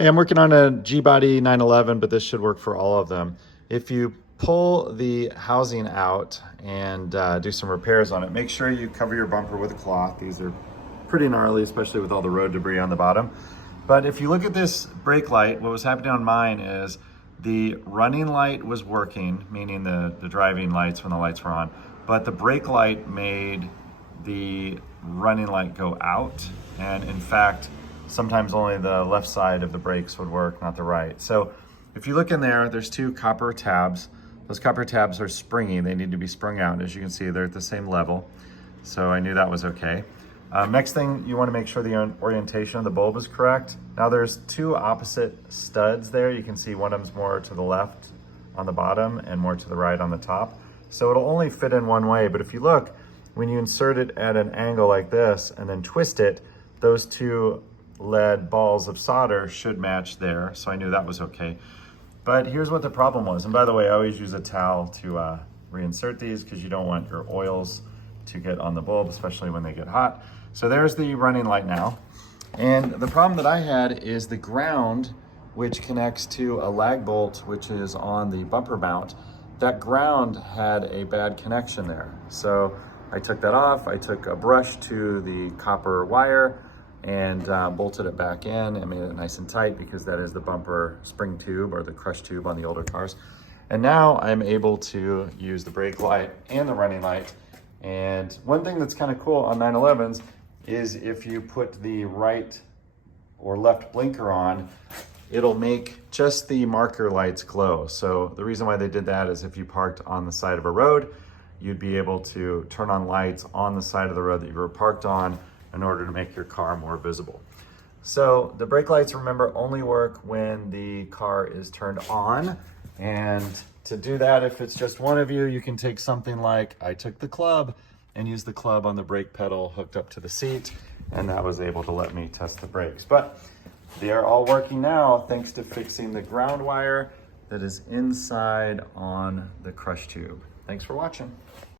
Hey, I'm working on a G-Body 911, but this should work for all of them. If you pull the housing out and do some repairs on it, make sure you cover your bumper with a cloth. These are pretty gnarly, especially with all the road debris on the bottom. But if you look at this brake light, what was happening on mine is the running light was working, meaning the driving lights when the lights were on, but the brake light made the running light go out. And in fact, sometimes only the left side of the brakes would work, not the right. So if you look in there, there's two copper tabs. Those copper tabs are springy. They need to be sprung out. As you can see, they're at the same level. So I knew that was okay. Next thing, you want to make sure the orientation of the bulb is correct. Now there's two opposite studs there. You can see one of them's more to the left on the bottom and more to the right on the top. So it'll only fit in one way, but if you look, when you insert it at an angle like this and then twist it, those two lead balls of solder should match there. So I knew that was okay. But here's what the problem was. And by the way, I always use a towel to reinsert these because you don't want your oils to get on the bulb, especially when they get hot. So there's the running light now. And the problem that I had is the ground, which connects to a lag bolt, which is on the bumper mount. That ground had a bad connection there. So I took that off. I took a brush to the copper wire and bolted it back in and made it nice and tight because that is the bumper spring tube or the crush tube on the older cars. And now I'm able to use the brake light and the running light. And one thing that's kind of cool on 911s is if you put the right or left blinker on, it'll make just the marker lights glow. So the reason why they did that is if you parked on the side of a road, you'd be able to turn on lights on the side of the road that you were parked on in order to make your car more visible. So the brake lights, remember, only work when the car is turned on. And to do that, if it's just one of you, you can take something like, I took the club and used the club on the brake pedal hooked up to the seat, and that was able to let me test the brakes. But they are all working now thanks to fixing the ground wire that is inside on the crush tube. Thanks for watching.